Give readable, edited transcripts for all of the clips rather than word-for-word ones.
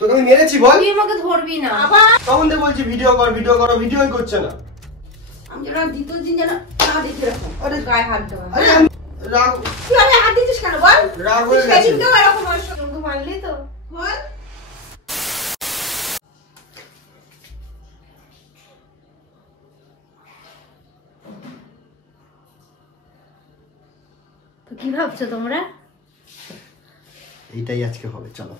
তোকে আমি মেরেছি বল? তুই আমাকে ধরবি না। তখন তো বলছি ভিডিও কর, ভিডিও করো, ভিডিওই করছে না। আমি যেন দ্বিতীয় দিন যেন না দেখে রাখো। আরে গায়ে হাত দেওয়া। আরে আমি রাগ, তুই আমি হাত দিছিস কেন বল? রাগ হয়ে গেছে। সেদিনকেও এরকম আমার সঙ্গে তোকে মারলি তো বল। তো কি ভাবছো তোমরা? এইটাই আজকে হবে, চলো।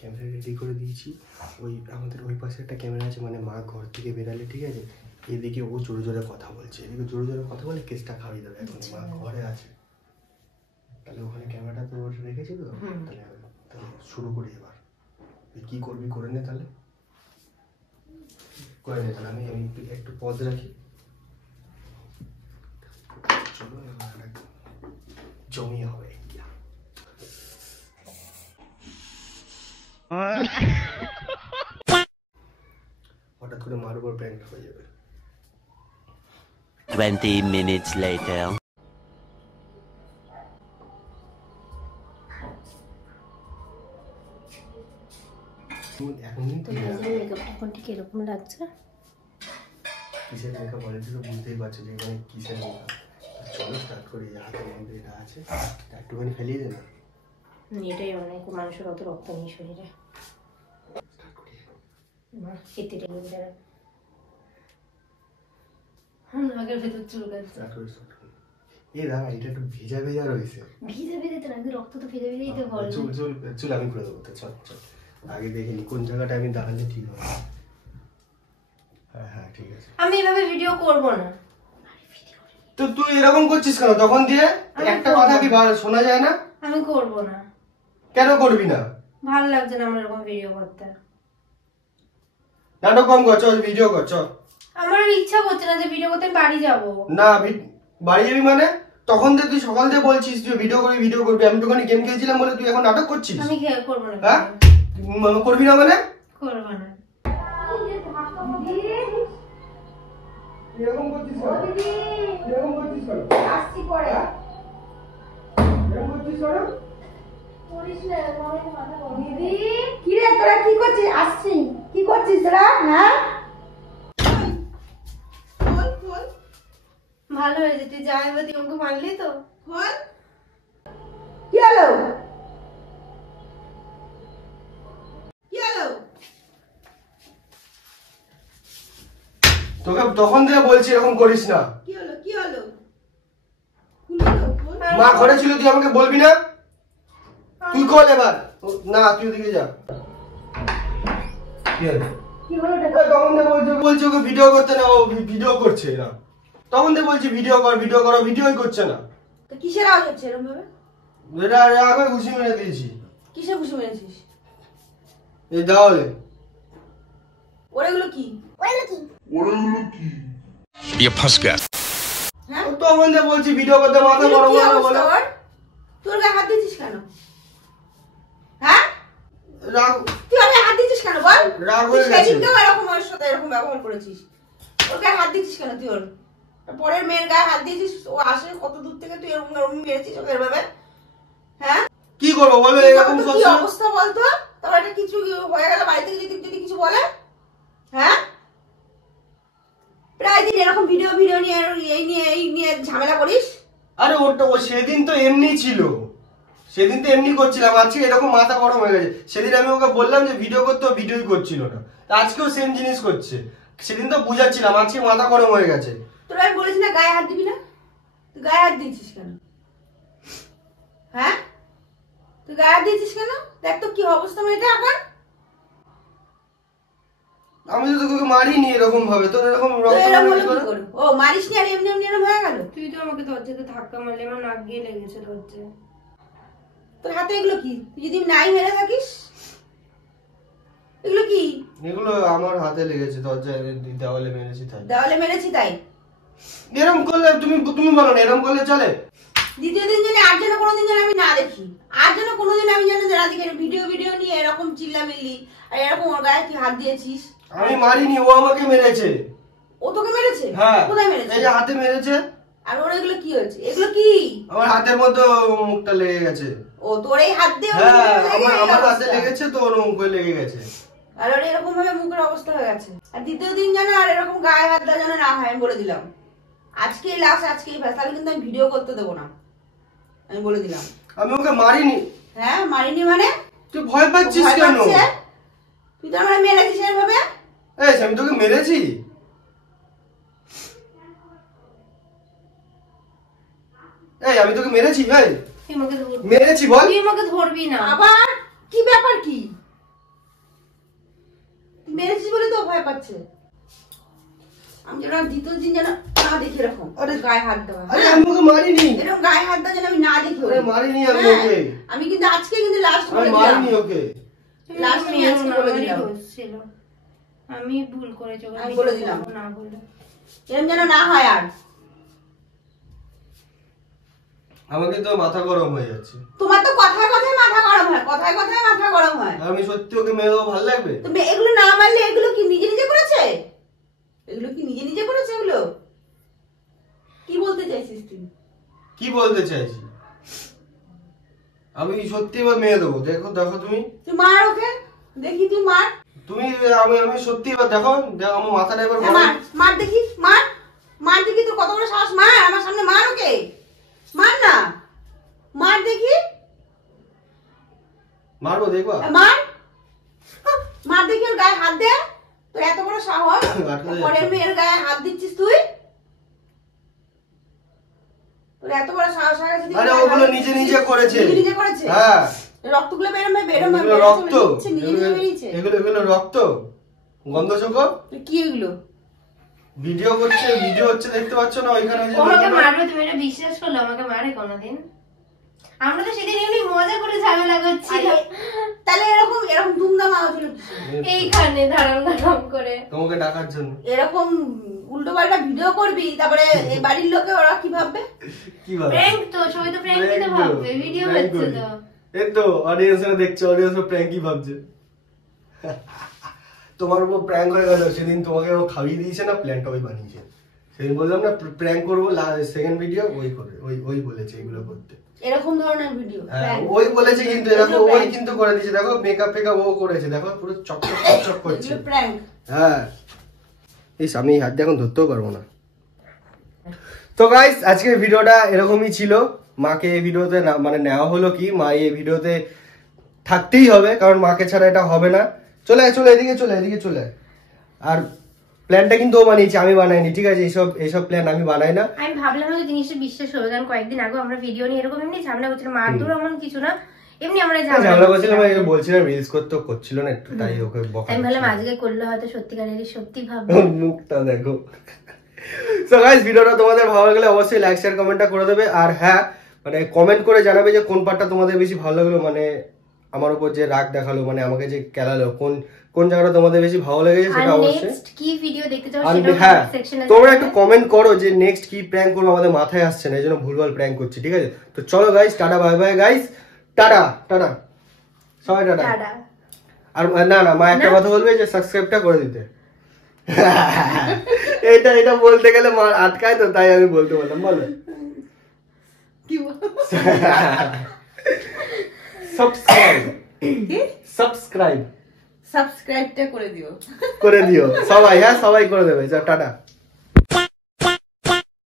ক্যামেরা রেডি করে দিয়েছি। ওই আমাদের ওই পাশে একটা ক্যামেরা আছে, মানে মা ঘর থেকে বেরালে, ঠিক আছে, এদিকে ও জোরে জোরে কথা বলছে, এদিকে জোরে জোরে কথা বলে কেসটা খাওয়াই দেবে। এখন মা ঘরে আছে, তাহলে ওখানে ক্যামেরাটা তো রেখেছি তো, তাহলে শুরু করি এবার। কি করবি করে নে, তাহলে করে নে। তাহলে আমি একটু পজ রাখি। চলো এবার জমিয়ে হবে। হঠাৎ করে মার উপর প্যান্ট হয়ে যাবে। 20 minutes later. এখন ঠিক এরকম লাগছে। কিসের মেকআপ অলরেডি তো বুঝতেই পারছো যে এখানে কিসের মেকআপ। চলো স্টার্ট করি। হাতের মধ্যে এটা আছে, একটুখানি ফেলিয়ে দে না। এটাই অনেক, মানুষের অত রক্ত নেই শরীরে। নাকের ভেতর চুলকাচ্ছে। এ দাঁড়া, এটা একটু ভেজা ভেজা রয়েছে। ভিজে ভিজে তো নাকি রক্ত তো ভিজে ভিজেই তো বলে। চুল আমি করে দেবো। চল চল, আগে দেখিনি কোন জায়গাটা আমি দাঁড়ালে ঠিক হবে। হ্যাঁ হ্যাঁ ঠিক আছে। আমি এভাবে ভিডিও করব না। তো তুই এরকম করছিস কেন তখন দিয়ে? একটা কথা কি শোনা যায় না? আমি করব না। কেন করবি না? ভালো লাগছে না আমার এরকম ভিডিও করতে। নাটক কম কর, চল ভিডিও কর চল। আমার ইচ্ছা করছে না যে ভিডিও করতে, বাড়ি যাব না। বাড়ি যাবি মানে? তখন থেকে তুই সকাল থেকে বলছিস তুই ভিডিও করবি, ভিডিও করবি। আমি তোখানে গেম খেলছিলাম বলে তুই এখন নাটক করছিস? আমি করব না। হ্যাঁ করবি না মানে? করব না। এরকম করছিস কেন? এরকম করছিস কেন? আসছি পরে। এরকম করছিস কেন? করিস না, আমার মাথা গরম। দিদি কি রে তোরা কি করছিস? আসছি। কি করছিস তোরা? হ্যাঁ বল বল। ভালো হয়েছে তুই যাই বা তুই আমাকে মারলি তো। বল কি হলো? কি হলো? তোকে তখন থেকে বলছি এরকম করিস না। কি হলো? কি হলো? খুলো বল। মা ঘরে ছিল, তুই আমাকে বলবি না? তুই কল এবার। না তুই ওদিকে যা। কি হলো? কি হলো? তখন থেকে বলছি ওকে ভিডিও করতে না, ও ভিডিও করছে না। তখন থেকে বলছি ভিডিও কর, ভিডিও করো, ভিডিওই করছে না। তো কিসের আওয়াজ হচ্ছে এরকম ভাবে? এটা আগে ঘুষি মেরে দিয়েছি। কিসে খুশি মেরেছিস? এই দেওয়ালে। ওরেগুলো কি? ये फंस गया। হ্যাঁ তখন থেকে বলছি ভিডিও করতে, মাথা বড় কি বড় অবস্থা বলে। ওর? তোর গায়ে হাত দিছিস কেন? হ্যাঁ রাগ, তুই আমি হাত দিছিস কেন বল? রাগ হয়ে গেছে। সেদিনকেও এরকম ওর সাথে এরকম ব্যবহার করেছিস। ওর গায়ে হাত দিছিস কেন তুই? ওর পরের মেয়ের গায়ে হাত দিয়েছিস। ও আসে কত দূর থেকে, তুই এরকম এরকম মেরেছিস ওকে এভাবে? হ্যাঁ কি করবো বলো? এরকম কি অবস্থা বলতো? তারপর এটা কিছু হয়ে গেল বাড়ি থেকে যদি কিছু বলে? হ্যাঁ প্রায় দিন এরকম ভিডিও নিয়ে এই নিয়ে ঝামেলা করিস। আরে ও সেদিন তো এমনি ছিল, সেদিন তো এমনি করছিলাম। আজকে এরকম মাথা গরম হয়ে গেছে। সেদিন আমি ওকে বললাম যে ভিডিও করতে, ভিডিওই করছিল না। আজকেও সেম জিনিস করছে। সেদিন তো বুঝাচ্ছিলাম, আজকে মাথা গরম হয়ে গেছে। তোরা আমি বলেছি না গায়ে হাত দিবি না? তুই গায়ে হাত দিয়েছিস কেন? হ্যাঁ তুই গায়ে হাত দিয়েছিস কেন? দেখ তো কি অবস্থা মেয়েটা এখন। আমি তো তোকে মারিনি এরকম ভাবে। তোর এরকম ও মারিস নি আর এমনি এরকম হয়ে গেল? তুই তো আমাকে দরজাতে ধাক্কা মারলি, আমার নাক গিয়ে লেগেছে দরজায়। তোর হাতে এগুলো কি? তুই যদি নাই মেরে থাকিস? এগুলো কি? এগুলো আমার হাতে লেগেছে, দরজায় দেওয়ালে মেরেছি তাই। দেওয়ালে মেরেছি তাই? এরকম করলে তুমি বলো না, এরকম করলে চলে? দ্বিতীয় দিন যেন আর যেন কোনোদিন যেন আমি না দেখি, আর যেন কোনোদিন আমি যেন রাধিকার ভিডিও নিয়ে এরকম চিল্লামিল্লি আর এরকম ওর গায়ে তুই হাত দিয়েছিস। আমি মারিনি, ও আমাকে মেরেছে। ও তোকে মেরেছে? হ্যাঁ কোথায় মেরেছে? এই যে হাতে মেরেছে। আর ওর এগুলো কি হয়েছে? এগুলো কি? আমার হাতের মধ্যে মুখটা লেগে গেছে। ও তোর এই হাত দিয়ে হ্যাঁ আমার হাতে লেগেছে তো ওর মুখে লেগে গেছে। আর ওর এরকম ভাবে মুখের অবস্থা হয়ে গেছে। আর দ্বিতীয় দিন যেন আর এরকম গায়ে হাত দেওয়া যেন না হয়, আমি বলে দিলাম। আজকেই লাস্ট, আজকেই ফার্স্ট। তাহলে কিন্তু আমি ভিডিও করতে দেবো না, আমি বলে দিলাম। আমি ওকে মারিনি। হ্যাঁ মারিনি মানে? তুই ভয় পাচ্ছিস কেন? তুই তো আমার মেরেছিস এভাবে। এই আমি তোকে মেরেছি? এই আমি তোকে মেরেছি ভাই? তুই আমাকে ধরবি? মেরেছি বল? তুই আমাকে ধরবি না। আবার কি ব্যাপার? কি মেরেছিস বলে তো ভয় পাচ্ছে। আমি যেন দ্বিতীয় দিন যেন না দেখি এরকম গায়ে হাত দেওয়া। আরে আমি ওকে মারিনি। এরকম গায়ে হাত দেওয়া যেন আমি না দেখি। আরে মারিনি আমি ওকে। আমি কিন্তু আজকে কিন্তু লাস্ট আমি মারিনি ওকে। লাস্ট আমি আজকে বলে দিলাম। আমি ভুল করেছি, আমি বলে দিলাম না বলে। এরকম যেন না হয় আর। আমাকে তো মাথা গরম হয়ে যাচ্ছে। তোমার তো কথায় কথায় মাথা গরম হয়, কথায় কথায় মাথা গরম হয়। আমি সত্যি ওকে মেরে দেবো, ভালো লাগবে? তুমি এগুলো না মারলে, এগুলো কি নিজে নিজে করেছে? এগুলো কি নিজে নিজে করেছে? এগুলো কি বলতে চাইছিস তুই? কি বলতে চাইছি? আমি সত্যি এবার মেরে দেবো। দেখো দেখো তুমি। তুই মার ওকে, দেখি তুই মার। তুমি আমি সত্যি এবার দেখো দেখো আমার মাথাটা এবার গরম। মার মার দেখি, মার মার দেখি। তোর কত বড় সাহস! মার আমার সামনে, মার ওকে, মার না, মার দেখি। মারবো দেখবা? মার মার দেখি, ওর গায়ে হাত দে। তোর এত বড় সাহস, পরের মেয়ের গায়ে হাত দিচ্ছিস তুই? তোর এত বড় সাহস হয়ে গেছে? আরে ওগুলো নিজে নিজে করেছে। নিজে নিজে করেছে? হ্যাঁ। রক্তগুলো বেরোবে, বেরোবে, এগুলো রক্ত। নিজে নিজে বেরিয়েছে। এগুলো রক্ত। গন্ধ চোখো। কি এগুলো? ভিডিও করছে, ভিডিও হচ্ছে, দেখতে পাচ্ছ না? ওইখানে ও আমাকে মারবে, তুমি এটা বিশ্বাস করলে? আমাকে মারে কোনোদিন? আমরা তো সেদিন এমনি মজা করে ঝামেলা করছিলাম। তাহলে এরকম এরকম ধুমধাম আওয়াজ হলো এইখানে ধারাম ধারাম করে তোমাকে ডাকার জন্য। এরকম উল্টো পাল্টা ভিডিও করবি, তারপরে এই বাড়ির লোকে ওরা কি ভাববে? কি ভাবে? প্র্যাঙ্ক তো, সবাই তো প্র্যাঙ্কই তো ভাববে, ভিডিও হচ্ছে তো। এই তো অডিয়েন্সরা দেখছে, অডিয়েন্সরা প্র্যাঙ্কই ভাবছে। তোমার উপর প্র্যাঙ্ক হয়ে গেল সেদিন, তোমাকে ও খাইয়ে দিয়েছে না, প্ল্যানটা ওই বানিয়েছে। সেদিন বললাম না প্র্যাঙ্ক করবো, সেকেন্ড ভিডিও ওই করে, ওই বলেছে এগুলো করতে। এরকম ধরনের ভিডিও ওই বলেছে, কিন্তু দেখো ওই কিন্তু করে দিয়েছে। দেখো মেকআপ ফেকআপ ও করেছে, দেখো পুরো চকচক চকচক করছে। প্র্যাঙ্ক। হ্যাঁ এই আমি হাত দিয়ে এখন ধরতেও পারবো না। তো গাইস আজকের ভিডিওটা এরকমই ছিল। মাকে এই ভিডিওতে মানে নেওয়া হলো কি, মা এই ভিডিওতে থাকতেই হবে, কারণ মাকে ছাড়া এটা হবে না। চলে এদিকে চলে। আর প্ল্যানটা কিন্তু ও বানিয়েছে, আমি বানাইনি, ঠিক আছে? এইসব প্ল্যান আমি বানাই না। আমি ভাবলাম হয়তো জিনিসটা বিশ্বাস হবে, কারণ কয়েকদিন আগে আমরা ভিডিও নিয়ে এরকম এমনি ঝামেলা করছিলাম, মারধর এমন কিছু না, এমনি আমরা ঝামেলা করছিলাম। বলছিলাম রিলস করছিল না একটু, তাই ওকে বকা। আমি ভাবলাম আজকে করলে হয়তো সত্যিকারেরই সত্যি ভাববো। মুখটা দেখো। সো গাইস ভিডিওটা তোমাদের ভালো লাগলে অবশ্যই লাইক শেয়ার কমেন্টটা করে দেবে। আর হ্যাঁ মানে কমেন্ট করে জানাবে যে কোন পার্টটা তোমাদের বেশি ভালো লাগলো, মানে আমার উপর যে রাগ দেখালো, মানে আমাকে যে কেলালো, কোন জায়গাটা তোমাদের বেশি ভালো লেগেছে সেটা অবশ্যই। নেক্সট কি ভিডিও দেখতে চাও আর সেটা হ্যাঁ সেকশনে তোমরা একটু কমেন্ট করো যে নেক্সট কি প্র্যাঙ্ক করবো, আমাদের মাথায় আসছে না, এইজন্য ভুলভাল প্র্যাঙ্ক করছি, ঠিক আছে? তো চলো guys, tata bye bye guys, tata সবাই টাটা। আর না মা একটা কথা বলবে যে সাবস্ক্রাইবটা করে দিতে। এটা বলতে গেলে মা আটকায়, তো তাই আমি বলতে বললাম। বলো কি সাবস্ক্রাইবটা করে দিও সবাই। হ্যাঁ সবাই করে দেবে। টাটা।